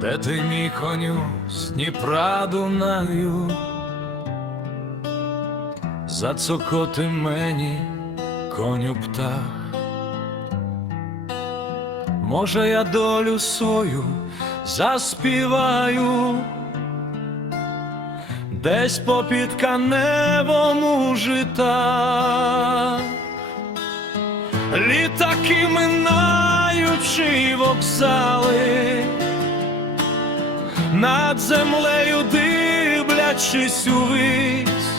Де ти мій коню з Дніпра Дунаю? Зацокоти мені, коню птах. Може, я долю свою заспіваю, десь попід каневом у житах. Літаки минаючи вокзали, над землею дивлячись увись,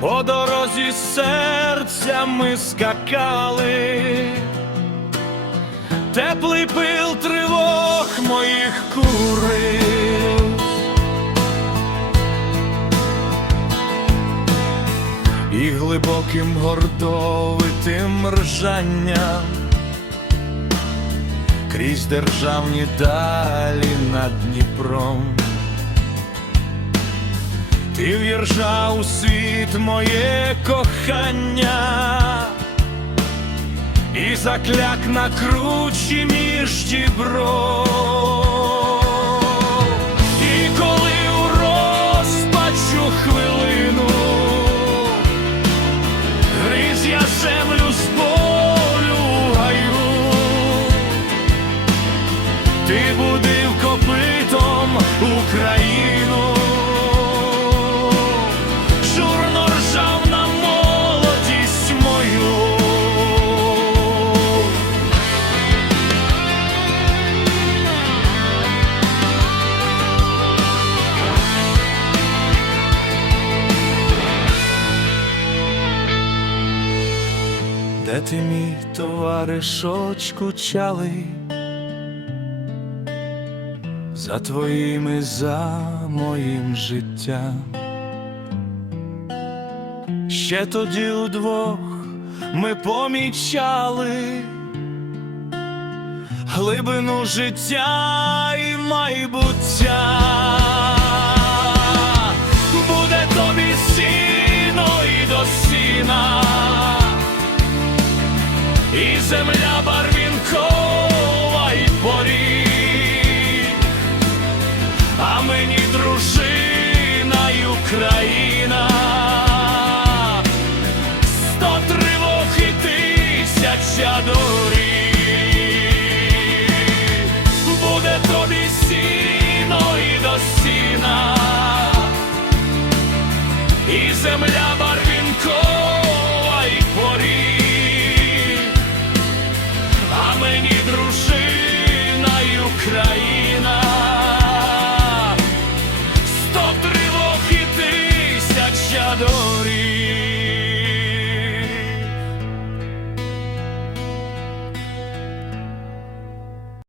по дорозі серця ми скакали, теплий пил тривог моїх курив. і глибоким гордовитим ржанням крізь державні далі над Дніпром. Ти в'їжджа у світ моє кохання, і закляк на кручі між дібров. Де ти мій товаришочку чалий? За твоїми, за моїм життям. Ще тоді удвох ми помічали глибину життя і майбуття. І земля барвінкова і поріг, а мені дружина й Україна, сто тривог і тисяча доріг, буде тобі сіно до сіна, і земля а